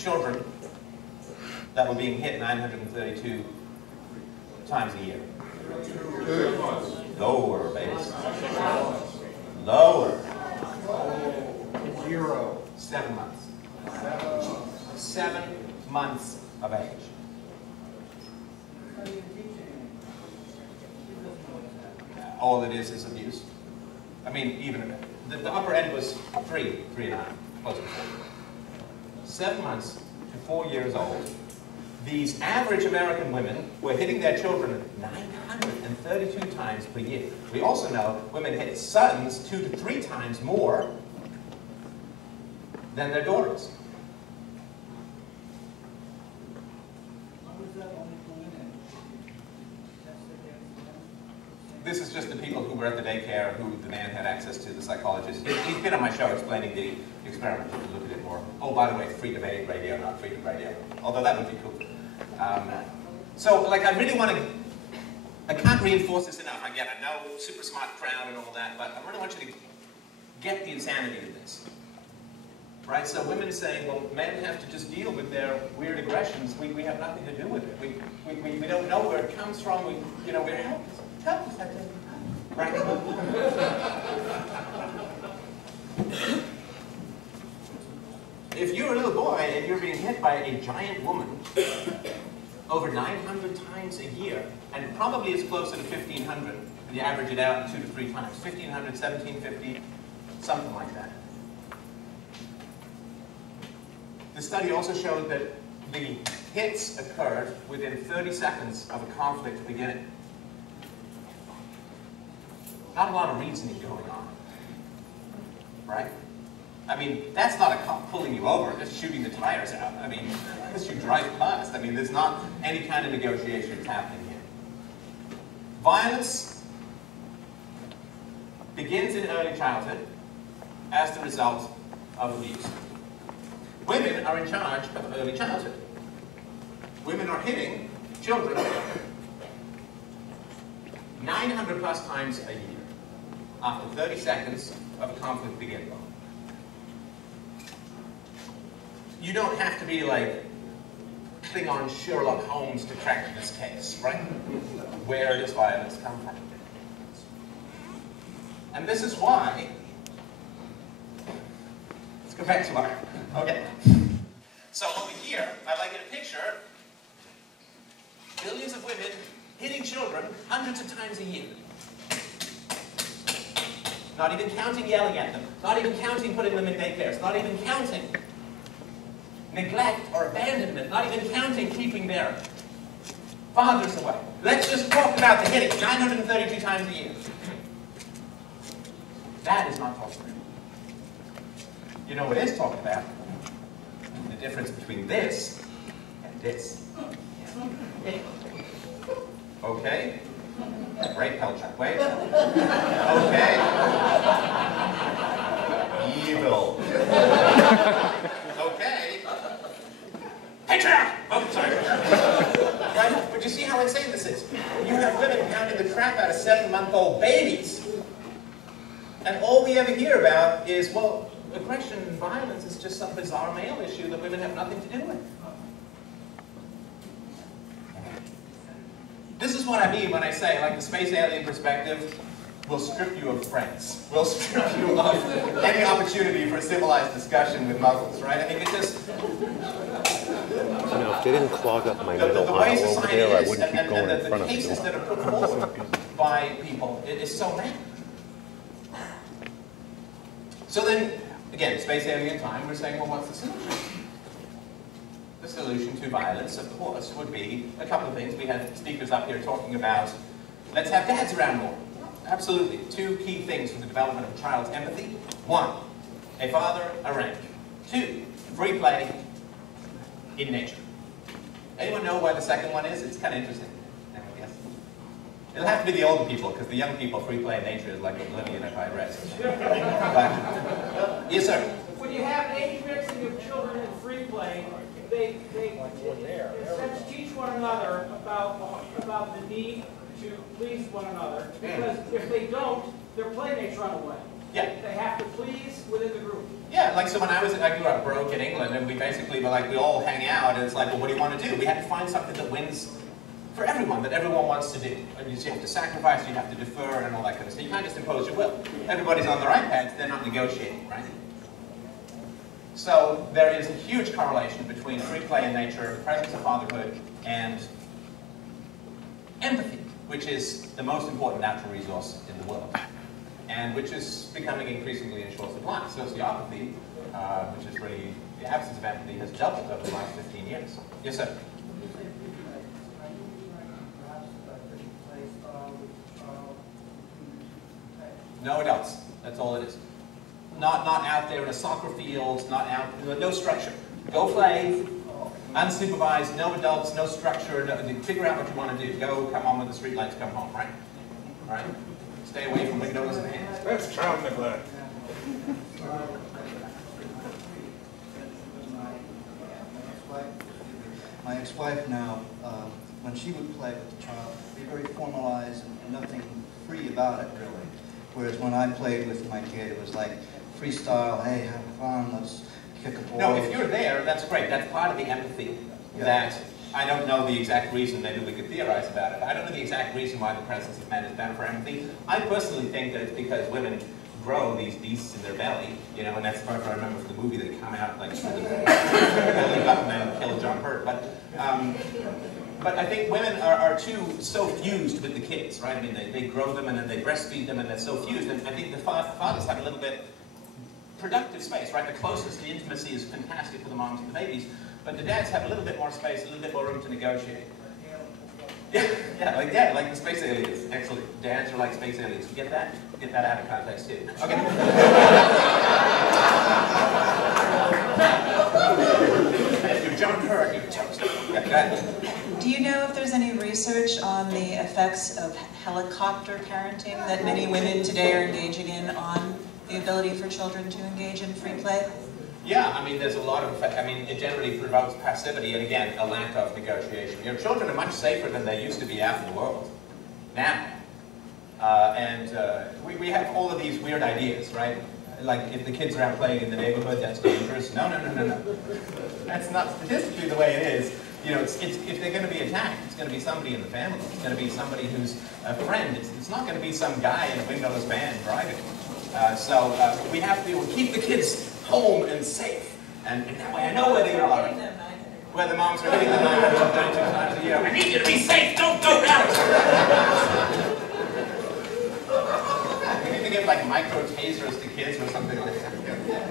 children that were being hit 932 times a year. Lower, babies. Lower. 0. 7 months. 7 months of age. All it is abuse. I mean, even the upper end was 3, 3.5, close to 4. 7 months to 4 years old, these average American women were hitting their children 932 times per year. We also know women hit sons 2 to 3 times more than their daughters. This is just the people who were at the daycare who the man had access to, the psychologist. He's been on my show explaining the experiment. You can look at it more. Oh, by the way, freedom radio, not freedom radio. Although that would be cool. So, like, I really want to, I can't reinforce this enough. I know super smart crowd and all that, but I really want you to get the insanity of this. Right? So women saying, well, men have to just deal with their weird aggressions. We have nothing to do with it. We don't know where it comes from. We're helpless. Helpless, right? If you're a little boy and you're being hit by a giant woman over 900 times a year, and probably it's closer to 1,500, if you average it out 2 to 3 times, 1,500, 1,750, something like that. The study also showed that the hits occurred within 30 seconds of a conflict beginning. Not a lot of reasoning going on, right? I mean, that's not a cop pulling you over, just shooting the tires out. I mean, unless you drive past. I mean, there's not any kind of negotiations happening here. Violence begins in early childhood as the result of abuse. Women are in charge of early childhood. Women are hitting children 900 plus times a year after 30 seconds of a conflict begins. You don't have to be like Klingon Sherlock Holmes to crack this case, right? Where does violence come from? And this is why, let's go back to our, okay. So over here, I like in a picture, billions of women hitting children hundreds of times a year. Not even counting yelling at them. Not even counting putting them in daycares. Not even counting neglect or abandonment. Not even counting keeping their fathers away. Let's just talk about the hitting 932 times a year. That is not talked about. You know what is talked about? The difference between this and this. Okay? Great Pelchak. Wait. Okay. Evil. Okay. Patriarch! Oh, sorry. Right? But you see how insane this is? You have women pounding the crap out of 7-month-old babies. And all we ever hear about is, well, aggression and violence is just some bizarre male issue that women have nothing to do with. This is what I mean when I say, like, the space alien perspective will strip you of friends. Will strip you of any opportunity for a civilized discussion with muggles, right? I mean, it just... You know, if they didn't clog up my little the way aisle over society there, I is, wouldn't keep going in front the of cases you. that are put forward by people, it is so mad. So then, again, space alien time, we're saying, well, what's the solution? The solution to violence, of course, would be a couple of things. We had speakers up here talking about, let's have dads around more. Absolutely. 2 key things for the development of a child's empathy. 1, a father, a rank. 2, free play in nature. Anyone know why the second one is? It's kind of interesting. Anyone guess? It'll have to be the older people, because the young people, free play in nature is like oblivion if I rest. But, yes, sir? When you have age mixing of children in free play, they teach one another about the need to please one another. Because if they don't, their playmates run away. Yeah. They have to please within the group. Yeah, like so when I grew up broke in England, and we basically were like, we all hang out, and it's like, well, what do you want to do? We had to find something that wins for everyone, that everyone wants to do. And you have to sacrifice, you have to defer, and all that kind of stuff. You can't just impose your will. Everybody's on their iPads, they're not negotiating, right? So there is a huge correlation between free play in nature, the presence of fatherhood, and empathy, which is the most important natural resource in the world, and which is becoming increasingly in short supply. Sociopathy, which is really the absence of empathy, has doubled over the last 15 years. Yes, sir? No adults. That's all it is. Not out there in a soccer field, not out, no structure. Go play, unsupervised, no adults, no structure, figure out what you want to do. Go, come on when the street lights come home, right? All right? Stay away from windows and hands. That's child neglect. My ex-wife now, when she would play with the child, be very formalized and nothing free about it, really. Whereas when I played with my kid, it was like freestyle, hey, have fun, let's kick a ball. No, if you're there, that's great. That's part of the empathy. Yeah. That I don't know the exact reason, maybe we could theorize about it. I don't know the exact reason why the presence of men is better for empathy. I personally think that it's because women grow these beasts in their belly, you know, and that's what I remember from the movie, they come out like through the belly button and kill John Hurt. But I think women are so fused with the kids, right? I mean, they grow them and then they breastfeed them and they're so fused. And I think the fathers have a little bit productive space, right? The closeness, the intimacy is fantastic for the moms and the babies. But the dads have a little bit more space, a little bit more room to negotiate. Yeah, like the space aliens. Excellent. Dads are like space aliens. You get that? Get that out of context too. Okay. You're John Hurt, you're toast. Yeah, go ahead. Do you know if there's any research on the effects of helicopter parenting that many women today are engaging in on the ability for children to engage in free play? Yeah, I mean, there's a lot of effect. I mean, it generally provokes passivity and, again, a lack of negotiation. Your children are much safer than they used to be out in the world now. We have all of these weird ideas, right? Like, if the kids are out playing in the neighborhood, that's dangerous. No. That's not statistically the way it is. You know, if they're going to be attacked, it's going to be somebody in the family. It's going to be somebody who's a friend. It's not going to be some guy in a windowless van driving. We have to keep the kids home and safe. And that way I know where they are. Where the moms are hitting them 32 times a year. I need you to be safe. Don't go out. We need to give like micro tasers to kids or something like that.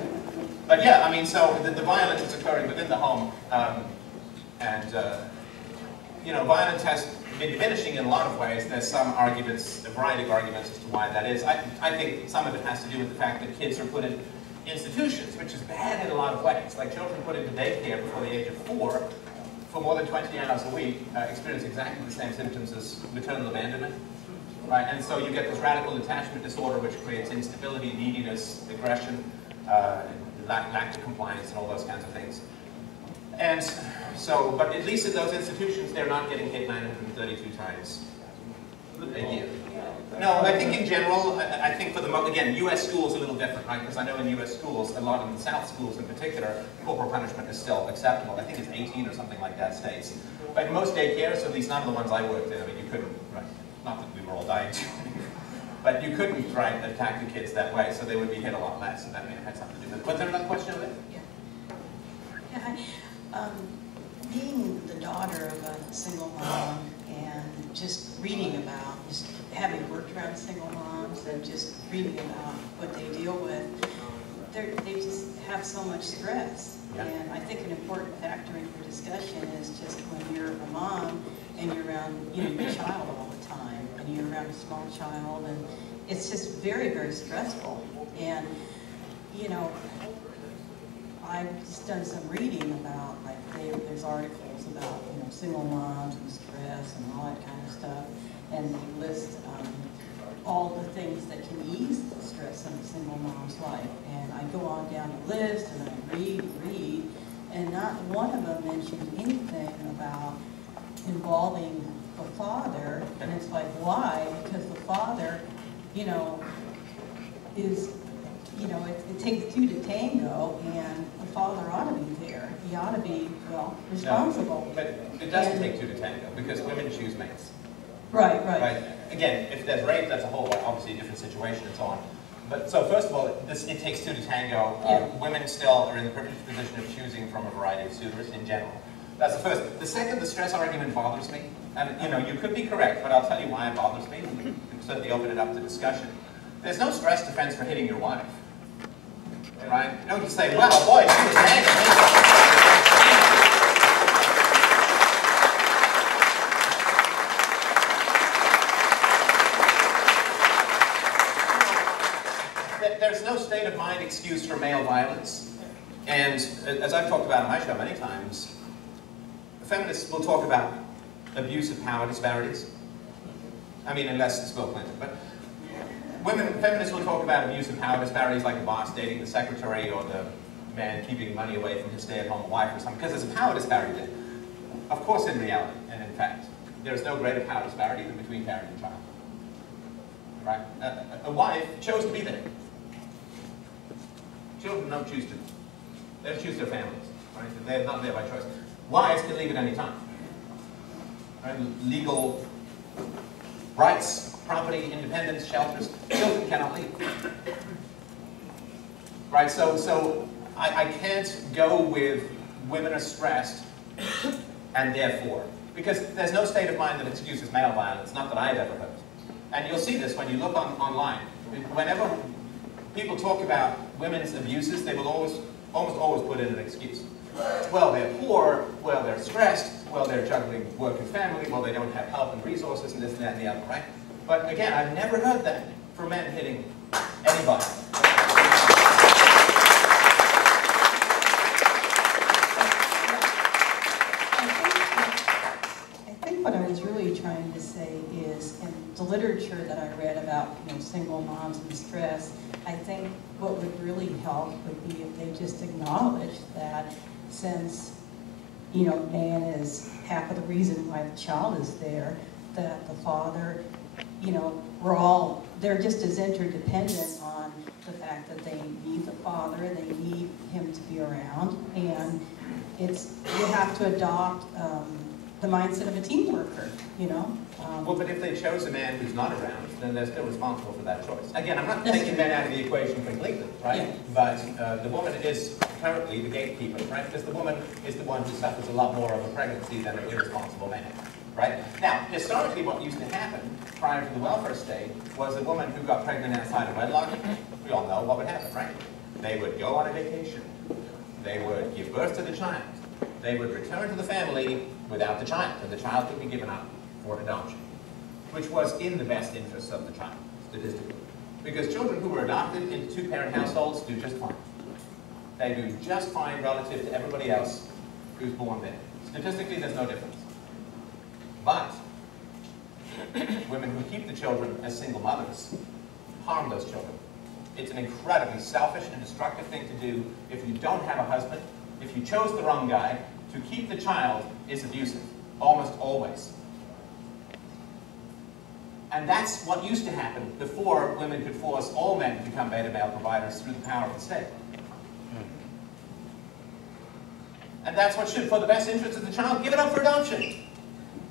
But yeah, I mean, so the violence is occurring within the home. You know, violence has been diminishing in a lot of ways. There's some arguments, a variety of arguments as to why that is. I think some of it has to do with the fact that kids are put in institutions, which is bad in a lot of ways. Like children put into daycare before the age of 4 for more than 20 hours a week experience exactly the same symptoms as maternal abandonment. Right? And so you get this radical attachment disorder which creates instability, neediness, aggression, lack of compliance, and all those kinds of things. And so, but at least in those institutions, they're not getting hit 932 times a year. No, I think in general, I think for the, again, U.S. schools a little different, right? Because I know in U.S. schools, a lot of the South schools in particular, corporal punishment is still acceptable. I think it's 18 or something like that states. But in most daycares, at least none of the ones I worked in, I mean, you couldn't, right? Not that we were all dying to, but you couldn't, right, attack the kids that way, so they would be hit a lot less, and that may have had something to do with it. Was there another question over there? Yeah. Being the daughter of a single mom and just reading about, just having worked around single moms and just reading about what they deal with, they just have so much stress. Yeah. And I think an important factor in your discussion is just when you're a mom and you're around, you know, your child all the time, and you're around a small child, and it's just very, very stressful. And, you know, I've just done some reading about, like, there's articles about, you know, single moms and stress and all that kind of stuff, and they list all the things that can ease the stress in a single mom's life. And I go on down the list and I read, and not one of them mentioned anything about involving the father. And it's like, why? Because the father, you know, is you know, it takes two to tango, and the father ought to be there. He ought to be, well, responsible. No, but it doesn't take two to tango, because women choose mates. Right. Right? Again, if there's rape, that's a whole, obviously, different situation and so on. But so first of all, it takes two to tango. Women still are in the privileged position of choosing from a variety of suitors in general. That's the first. The second, the stress argument bothers me. And you know, you could be correct, but I'll tell you why it bothers me. We can certainly open it up to discussion. There's no stress defense for hitting your wife. Right? You don't just say, well, boy, she was nagging. There's no state of mind excuse for male violence. And as I've talked about on my show many times, feminists will talk about abuse of power disparities. I mean, unless it's Bill Clinton. But feminists will talk about abuse of power disparities, like the boss dating the secretary or the man keeping money away from his stay-at-home wife or something, because there's a power disparity there. Of course, in reality, and in fact, there's no greater power disparity than between parent and child. Right? A wife chose to be there. Children don't choose to. They don't choose their families. Right? They're not there by choice. Wives can leave at any time. Right? Legal rights, property, independence, shelters. Children cannot leave. Right? So I can't go with women are stressed and therefore. Because there's no state of mind that excuses male violence, not that I've ever heard. And you'll see this when you look online. Whenever people talk about women's abuses, they will almost always put in an excuse. Well, they're poor, well, they're stressed, well, they're juggling work and family, well, they don't have help and resources and this and that and the other, right? But again, I've never heard that for men hitting anybody. I think what I was really trying to say is, in the literature that I read about, you know, single moms and stress, I think what would really help would be if they just acknowledged that since, you know, man is half of the reason why the child is there, that the father, you know, they're just as interdependent on the fact that they need the father, they need him to be around, and you have to adopt the mindset of a team worker, you know. Well, but if they chose a man who's not around, then they're still responsible for that choice. Again, I'm not taking men out of the equation completely, right? Yeah. But the woman is currently the gatekeeper, right? Because the woman is the one who suffers a lot more of a pregnancy than an irresponsible man, right? Now, historically, what used to happen prior to the welfare state was a woman who got pregnant outside of wedlock, we all know what would happen, right? They would go on a vacation. They would give birth to the child. They would return to the family without the child, and the child could be given up for adoption, which was in the best interest of the child, statistically. Because children who were adopted into two-parent households do just fine. They do just fine relative to everybody else who's born there. Statistically, there's no difference. But women who keep the children as single mothers harm those children. It's an incredibly selfish and destructive thing to do if you don't have a husband. If you chose the wrong guy, to keep the child is abusive, almost always. And that's what used to happen before women could force all men to become beta male providers through the power of the state. And that's what should, for the best interest of the child, give it up for adoption.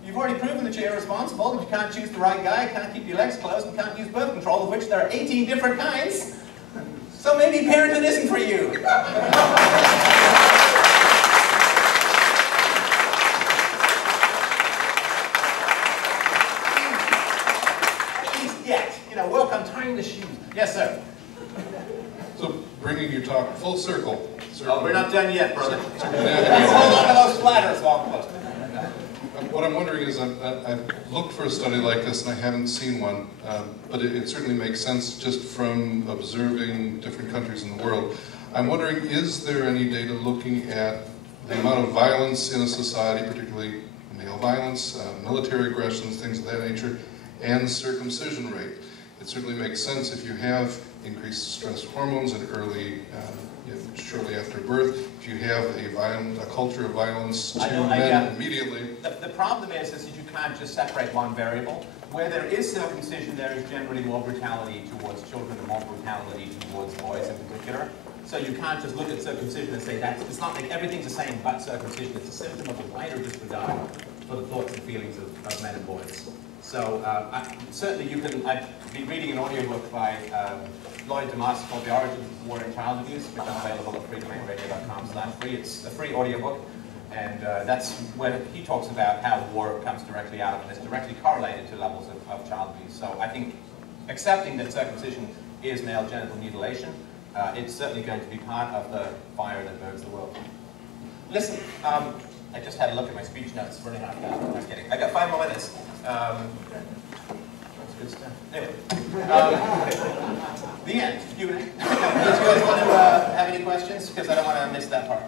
You've already proven that you're irresponsible, that you can't choose the right guy, can't keep your legs closed, and can't use birth control, of which there are 18 different kinds. So maybe parenting isn't for you. Work on tying the shoes. Yes, sir. So, bringing your talk full circle. Oh, we're not done yet, brother. You hold on to those splatters while I'm close. What I'm wondering is, I've looked for a study like this and I haven't seen one, but it certainly makes sense just from observing different countries in the world. I'm wondering, is there any data looking at the amount of violence in a society, particularly male violence, military aggressions, things of that nature, and circumcision rate? It certainly makes sense if you have increased stress hormones at early, shortly after birth. If you have a culture of violence to men immediately. The problem is that you can't just separate one variable. Where there is circumcision, there is generally more brutality towards children and more brutality towards boys in particular. So you can't just look at circumcision and say it's not like everything's the same but circumcision. It's a symptom of a wider disregard for the thoughts and feelings of men and boys. So certainly you can, I've been reading an audiobook by Lloyd Demas called The Origins of War and Child Abuse, which is available at freedomainradio.com/free. It's a free audiobook, and that's where he talks about how war comes directly out and is directly correlated to levels of child abuse. So I think accepting that circumcision is male genital mutilation, it's certainly going to be part of the fire that burns the world. Listen, I just had a look at my speech notes, running out of time. I'm just kidding. I got 5 more minutes. That's good stuff. Anyway, the end. Q&A. Do you guys want to have any questions? Because I don't want to miss that part.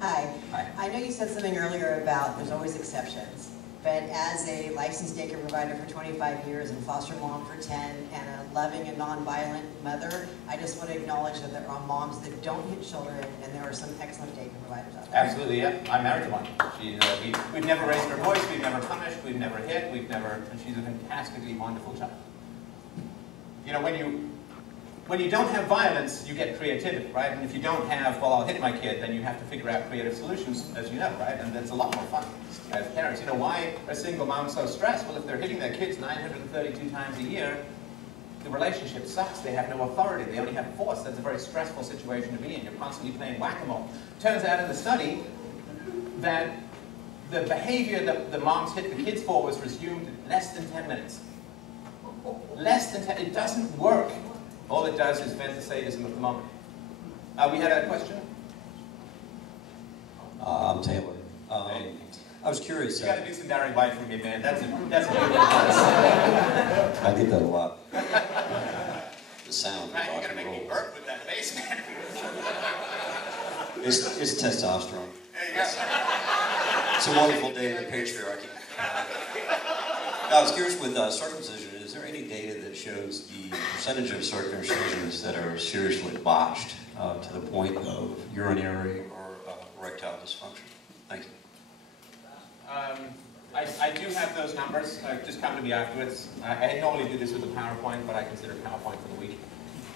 Hi. Hi. I know you said something earlier about there's always exceptions, but as a licensed daycare provider for 25 years and foster mom for 10 and a loving and non-violent mother, I just want to acknowledge that there are moms that don't hit children and there are some excellent daycare providers out there. Absolutely, yeah. I'm married to one. We've never raised her voice, we've never punished, we've never hit, and she's a fantastically wonderful child. You know, when you don't have violence, you get creativity, right? And if you don't have, well, I'll hit my kid, then you have to figure out creative solutions, as you know, right? And that's a lot more fun as parents. You know, why are single moms so stressed? Well, if they're hitting their kids 932 times a year, the relationship sucks. They have no authority. They only have force. That's a very stressful situation to be in. You're constantly playing whack-a-mole. Turns out in the study that the behavior that the moms hit the kids for was resumed in less than 10 minutes. Less than 10. It doesn't work. All it does is vent the sadism of the moment. We had a question? I'm Taylor. I was curious. You got to do some Barry White for me, man. That's a good I get that a lot. The sound. Man, you're going to make me burp with that bass, man. It's testosterone. There you go. It's a wonderful day in the patriarchy. I was curious with circumcision, is there any data that shows the percentage of circumcisions that are seriously botched to the point of urinary or erectile dysfunction? Thank you. I do have those numbers. Just come to me afterwards. I normally do this with a PowerPoint, but I consider PowerPoint for the week.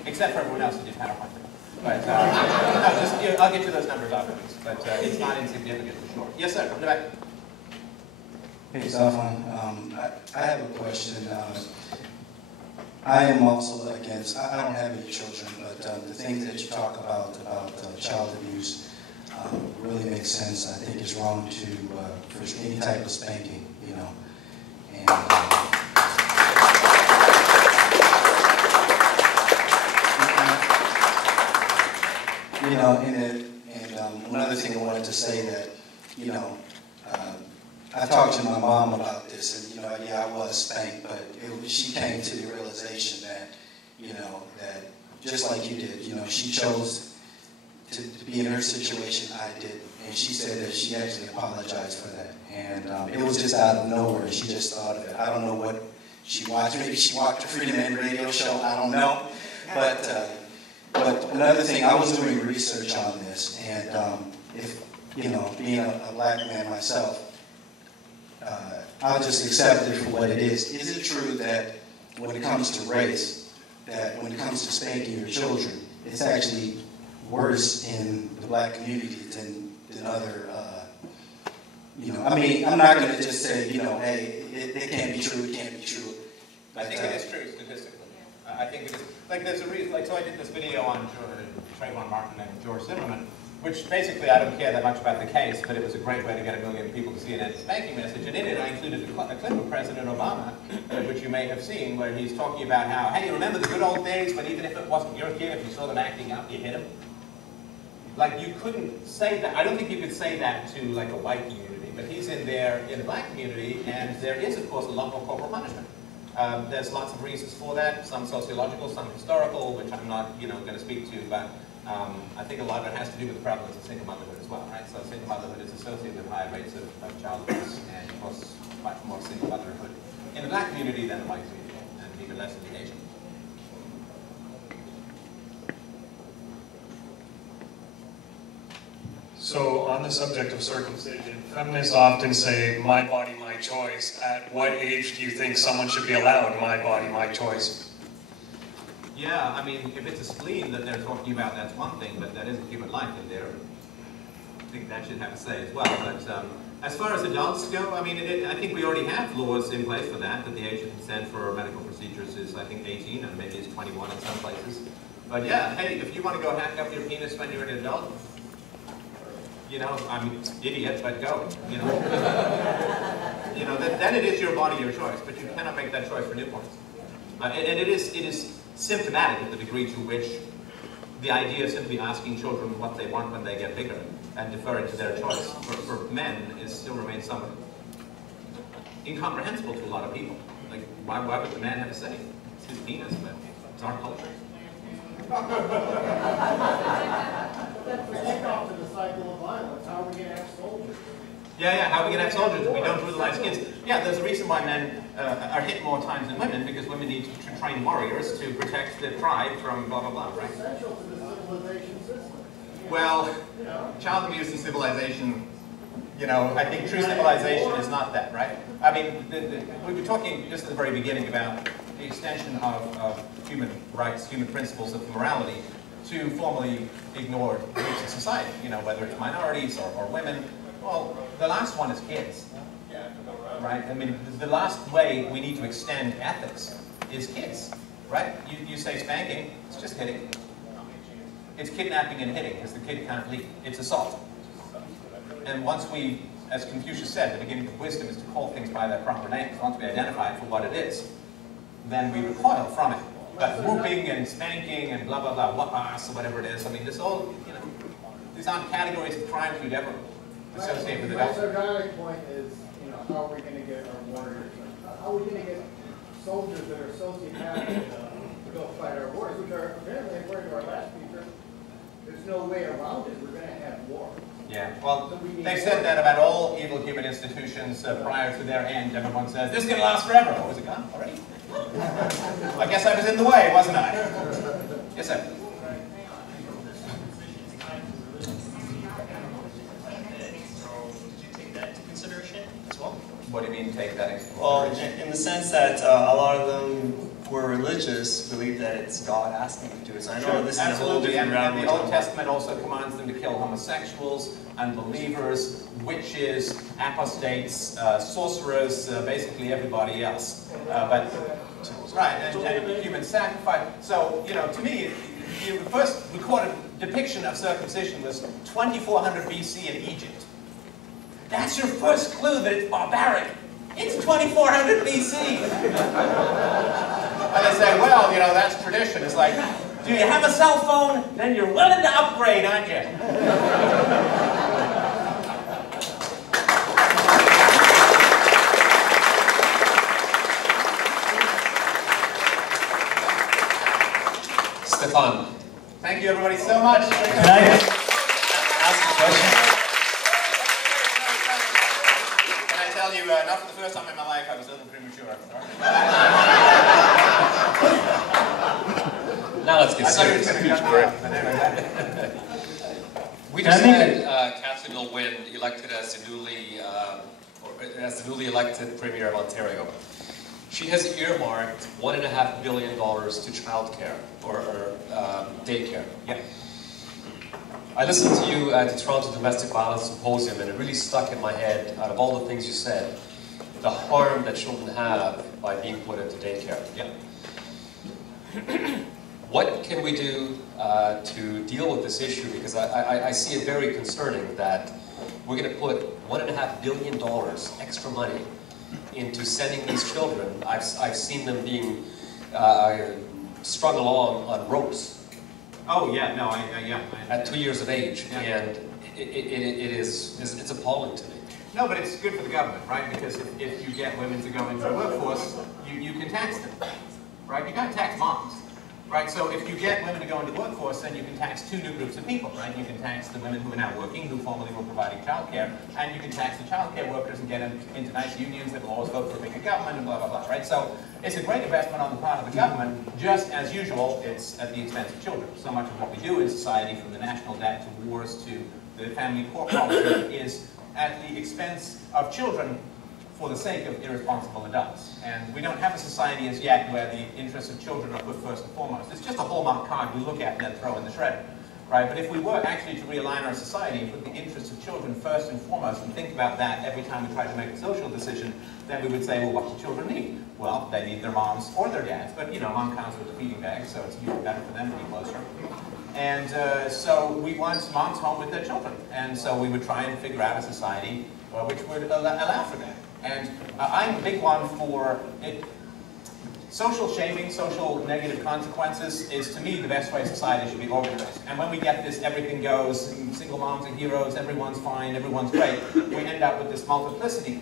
Except for everyone else who did PowerPoint. But no, I'll get you those numbers afterwards. But it's not insignificant for sure. Yes, sir. Come back. Hey, Stefan. I have a question. I am also against, I don't have any children, but the things that you talk about child abuse really makes sense. I think it's wrong to, for any type of spanking, you know. And you know, and another thing I wanted to say that, you know, I talked to my mom about this, and, you know, yeah, I was spanked, but she came to the realization that, you know, that just like you did, you know, she chose to be in her situation, I did, and she said that she actually apologized for that, and it was just out of nowhere. She just thought of it. I don't know what she watched. Maybe she watched a Freedom and Radio show. I don't know, but another thing, I was doing research on this, and if, you know, being a black man myself, I'll just accept it for what it is. Is it true that when it comes to race, that when it comes to spanking your children, it's actually worse in the black community than other, you know, I mean, I'm not going to just say, you know, hey, it can't be true, it can't be true. I think it is true statistically. I think it is. Like, there's a reason, like, so I did this video on Trayvon Martin and George Zimmerman, which basically I don't care that much about the case, but it was a great way to get 1 million people to see an anti-spanking message. And in it, I included a clip of President Obama, which you may have seen, where he's talking about how, hey, remember the good old days when even if it wasn't your kid, if you saw them acting up, you hit them? Like, you couldn't say that. I don't think you could say that to, like, a white community, but he's in there in the black community, and there is, of course, a lot more corporal punishment. There's lots of reasons for that, some sociological, some historical, which I'm not, you know, going to speak to, but I think a lot of it has to do with the prevalence of single motherhood as well, right? So single motherhood is associated with higher rates of child abuse, and of course, much more single motherhood in the black community than the white community, and even less in the Asian. So on the subject of circumcision, feminists often say, my body, my choice. At what age do you think someone should be allowed my body, my choice? Yeah, I mean, if it's a spleen that they're talking about, that's one thing, but that isn't human life in there. I think that should have a say as well. But as far as adults go, I mean, I think we already have laws in place for that, that the age of consent for medical procedures is, I think, 18, and maybe it's 21 in some places. But yeah, hey, if you want to go hack up your penis when you're an adult, you know, I'm idiot, but go, you know. You know, then it is your body, your choice, but you cannot make that choice for newborns. And it is symptomatic of the degree to which the idea of simply asking children what they want when they get bigger and deferring to their choice for men still remains somewhat incomprehensible to a lot of people. Like, why would the man have a say? It's his penis, but it's our culture. Take off to the cycle of violence. How are we going to have soldiers? Yeah, how are we going to have soldiers if we don't brutalize kids? Yeah, there's a reason why men are hit more times than women, because women need to train warriors to protect their tribe from blah, blah, blah, right? It's essential to the civilization system. Well, child abuse and civilization, you know, I think true civilization is not that, right? I mean, we were talking just at the very beginning about the extension of human rights, human principles of morality to formerly ignored groups of society, you know, whether it's minorities or women. Well, the last one is kids, right? I mean, the last way we need to extend ethics is kids, right? You say spanking, it's just hitting. It's kidnapping and hitting, because the kid can't leave. It's assault. And once we, as Confucius said, the beginning of wisdom is to call things by their proper names. Once we identify it for what it is, then we recoil from it. But whooping and spanking and blah, blah, blah, whoop-ass, or whatever it is, I mean, this all, you know, these aren't categories of crimes we'd ever associate with adults. My sarcastic point is, you know, how are we going to get our warriors? How are we going to get soldiers that are sociopathic to go fight our wars, which are apparently, according to our last speaker, there's no way around it. We're going to have war. Yeah, well, they said that about all evil human institutions prior to their end. Everyone says, this is going to last forever. Oh, is it gone already? I guess I was in the way, wasn't I? Yes, sir. What do you mean take that into consideration? Well, in the sense that a lot of them who are religious believe that it's God asking them to do it. So I know this is a whole different round. And the Old Testament also commands them to kill homosexuals, unbelievers, witches, apostates, sorcerers, basically everybody else. Right, and human sacrifice. So, you know, to me, the first recorded depiction of circumcision was 2400 BC in Egypt. That's your first clue that it's barbaric. It's 2400 BC. And they say, well, you know, that's tradition. It's like, do you have a cell phone? Then you're willing to upgrade, aren't you? Stefan. Thank you, everybody, so much. Can I ask a question? Not for the first time in my life, I was a little premature. Now let's get serious. We just had Catherine Mulwyn elected as the newly elected Premier of Ontario. She has earmarked $1.5 billion to childcare or daycare. Yeah. I listened to you at the Toronto Domestic Violence Symposium, and it really stuck in my head, out of all the things you said, the harm that children have by being put into daycare. Yeah. What can we do to deal with this issue? Because I see it very concerning that we're going to put $1.5 billion extra money into sending these children. I've seen them being strung along on ropes. Oh yeah, no, at 2 years of age, yeah. And it's appalling to me. No, but it's good for the government, right? Because if you get women to go into the workforce, you can tax them, right? You can't tax moms, right? So if you get women to go into the workforce, then you can tax two new groups of people, right? You can tax the women who are now working, who formerly were providing childcare, and you can tax the childcare workers and get them into nice unions that will always vote for a bigger government and blah, blah, blah, right? So it's a great investment on the part of the government. Just as usual, it's at the expense of children. So much of what we do in society, from the national debt to wars to the family court policy is at the expense of children for the sake of irresponsible adults. And we don't have a society as yet where the interests of children are put first and foremost. It's just a hallmark card we look at and then throw in the shredder. Right? But if we were actually to realign our society and put the interests of children first and foremost and think about that every time we try to make a social decision, then we would say, well, what do children need? Well, they need their moms or their dads. But, you know, mom counts with the feeding bag, so it's even better for them to be closer. And so we want moms home with their children. And so we would try and figure out a society which would allow for that. And I'm a big one for it. Social shaming, social negative consequences is, to me, the best way society should be organized. And when we get this everything goes, single moms are heroes, everyone's fine, everyone's great, we end up with this multiplicity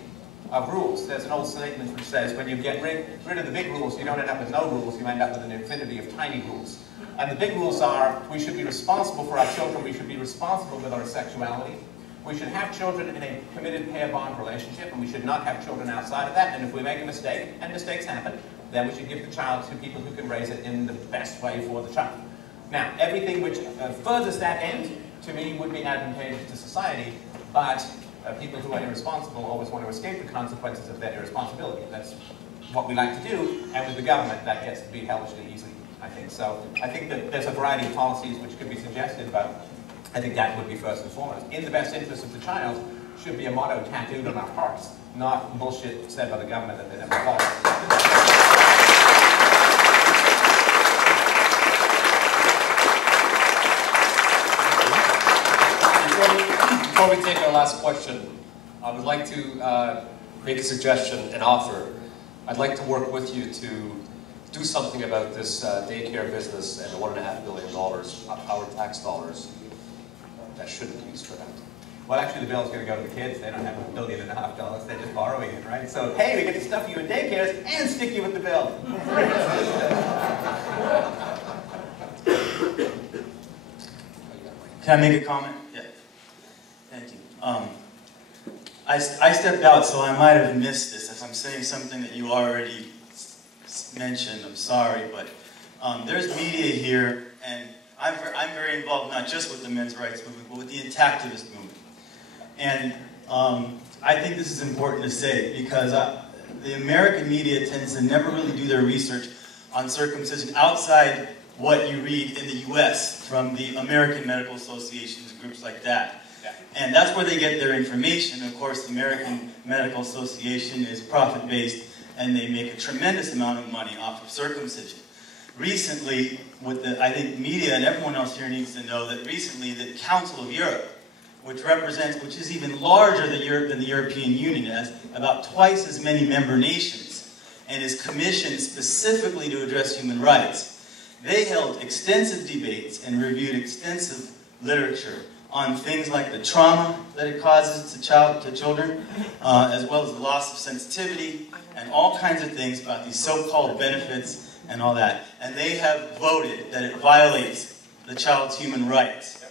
of rules. There's an old statement which says, when you get rid of the big rules, you don't end up with no rules, you end up with an infinity of tiny rules. And the big rules are, we should be responsible for our children, we should be responsible with our sexuality, we should have children in a committed pair-bond relationship, and we should not have children outside of that, and if we make a mistake, and mistakes happen, then we should give the child to people who can raise it in the best way for the child. Now, everything which furthers that end, to me, would be advantageous to society, but people who are irresponsible always want to escape the consequences of their irresponsibility. That's what we like to do, and with the government, that gets to be hellishly easy, I think. So I think that there's a variety of policies which could be suggested, but I think that would be first and foremost. In the best interest of the child should be a motto tattooed on our hearts, not bullshit said by the government that they never follow. Before we take our last question, I would like to make a suggestion and offer. I'd like to work with you to do something about this daycare business and the $1.5 billion of our tax dollars that shouldn't be used for that. Well, actually, the bill's going to go to the kids. They don't have $1.5 billion. They're just borrowing it, right? So, hey, we get to stuff you in daycares and stick you with the bill. Can I make a comment? Yeah. Thank you. I stepped out, so I might have missed this. If I'm saying something that you already mentioned, I'm sorry, but there's media here, and I'm very involved not just with the men's rights movement, but with the intactivist movement. And I think this is important to say, because the American media tends to never really do their research on circumcision outside what you read in the U.S. from the American Medical Associations, groups like that. And that's where they get their information. Of course, the American Medical Association is profit-based, and they make a tremendous amount of money off of circumcision. Recently, I think media and everyone else here needs to know that recently the Council of Europe, which is even larger than the European Union, has about twice as many member nations, and is commissioned specifically to address human rights. They held extensive debates and reviewed extensive literature on things like the trauma that it causes to children, as well as the loss of sensitivity, and all kinds of things about these so-called benefits and all that. And they have voted that it violates the child's human rights.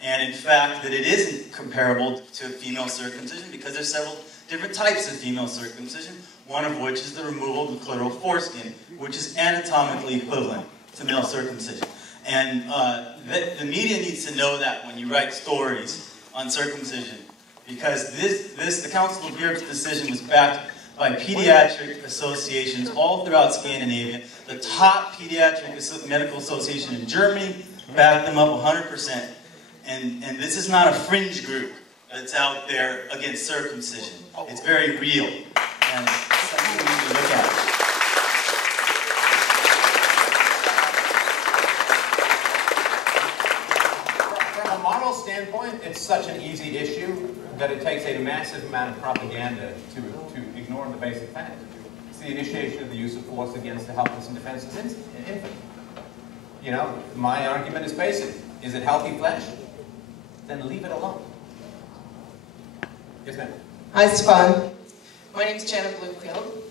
And in fact, that it isn't comparable to female circumcision, because there's several different types of female circumcision, one of which is the removal of the clitoral foreskin, which is anatomically equivalent to male circumcision. And the media needs to know that when you write stories on circumcision, because the Council of Europe's decision was backed by pediatric associations all throughout Scandinavia. The top pediatric medical association in Germany backed them up 100%. And this is not a fringe group that's out there against circumcision. It's very real, and something we need to look at. Standpoint, it's such an easy issue that it takes a massive amount of propaganda to ignore the basic fact. It's the initiation of the use of force against the helpless and defenseless infant. You know, my argument is basic. Is it healthy flesh? Then leave it alone. Yes, ma'am. Hi, Stefan. My name's Janet Bluefield.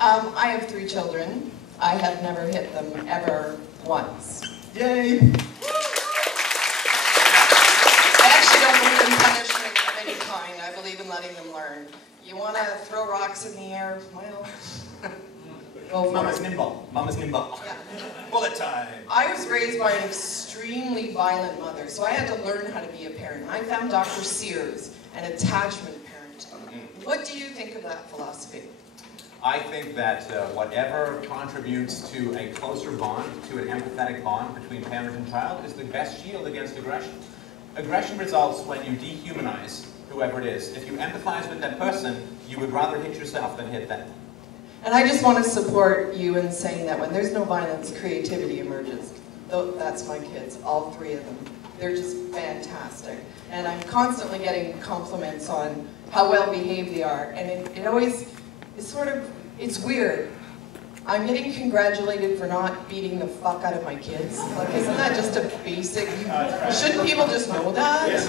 I have 3 children. I have never hit them ever once. Yay! Punishment of any kind. I believe in letting them learn. You want to throw rocks in the air? Well, Well, Mama's nimble. Mama's nimble. Yeah. Bullet time. I was raised by an extremely violent mother, so I had to learn how to be a parent. I found Dr. Sears, an attachment parent. What do you think of that philosophy? I think that whatever contributes to a closer bond, to an empathetic bond between parent and child, is the best shield against aggression. Aggression results when you dehumanize whoever it is. If you empathize with that person, you would rather hit yourself than hit them. And I just want to support you in saying that when there's no violence, creativity emerges. That's my kids, all three of them. They're just fantastic. And I'm constantly getting compliments on how well behaved they are. And it always, it's weird. I'm getting congratulated for not beating the fuck out of my kids. Like, isn't that just a basic, shouldn't people just know that?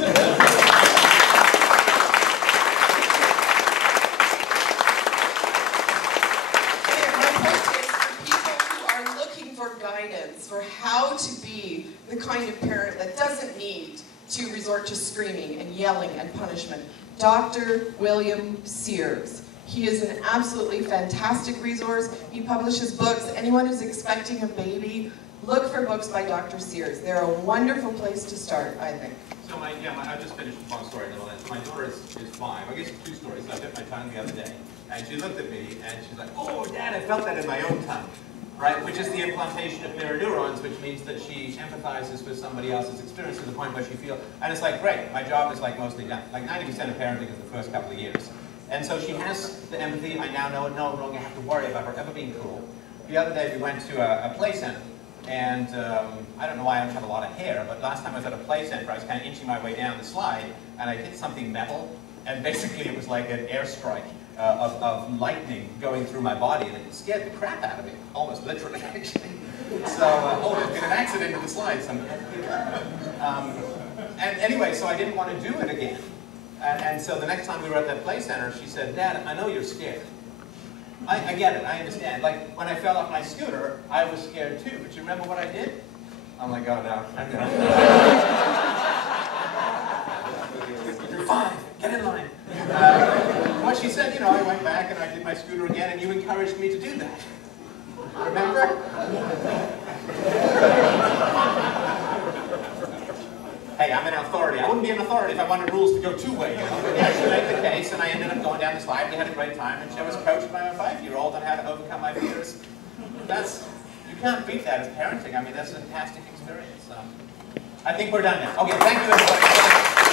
For how to be the kind of parent that doesn't need to resort to screaming and yelling and punishment. Dr. William Sears. He is an absolutely fantastic resource. He publishes books. Anyone who's expecting a baby, look for books by Dr. Sears. They're a wonderful place to start, I think. So I just finished a long story. My daughter is 5. I guess 2 stories. I bit my tongue the other day. And she looked at me and she's like, oh, Dad, I felt that in my own tongue. Right, which is the implantation of mirror neurons, which means that she empathizes with somebody else's experience to the point where she feels, and it's like, great, my job is like mostly done. Like 90% of parenting is the first couple of years. And so she has the empathy. I now know no longer have to worry about her ever being cruel. The other day we went to a play center, and I don't know why I don't have a lot of hair, but last time I was at a play center, I was kind of inching my way down the slide, and I hit something metal, and basically it was like an airstrike. Of lightning going through my body, and it scared the crap out of me, almost literally, actually. So, there's been an accident in the slide somewhere. And anyway, so I didn't want to do it again. And so the next time we were at that play center, she said, Dad, I know you're scared. I get it, I understand. Like, when I fell off my scooter, I was scared too, but you remember what I did? I'm like, oh no, I'm gonna... You're 5, get in line. What she said, I went back and I did my scooter again, and you encouraged me to do that. Remember? Hey, I'm an authority. I wouldn't be an authority if I wanted rules to go 2-way. Yeah, she made the case, and I ended up going down the slide. We had a great time, and she was coached by my 5-year-old on how to overcome my fears. You can't beat that as parenting. I mean, that's a fantastic experience. I think we're done now. Okay, thank you, everybody.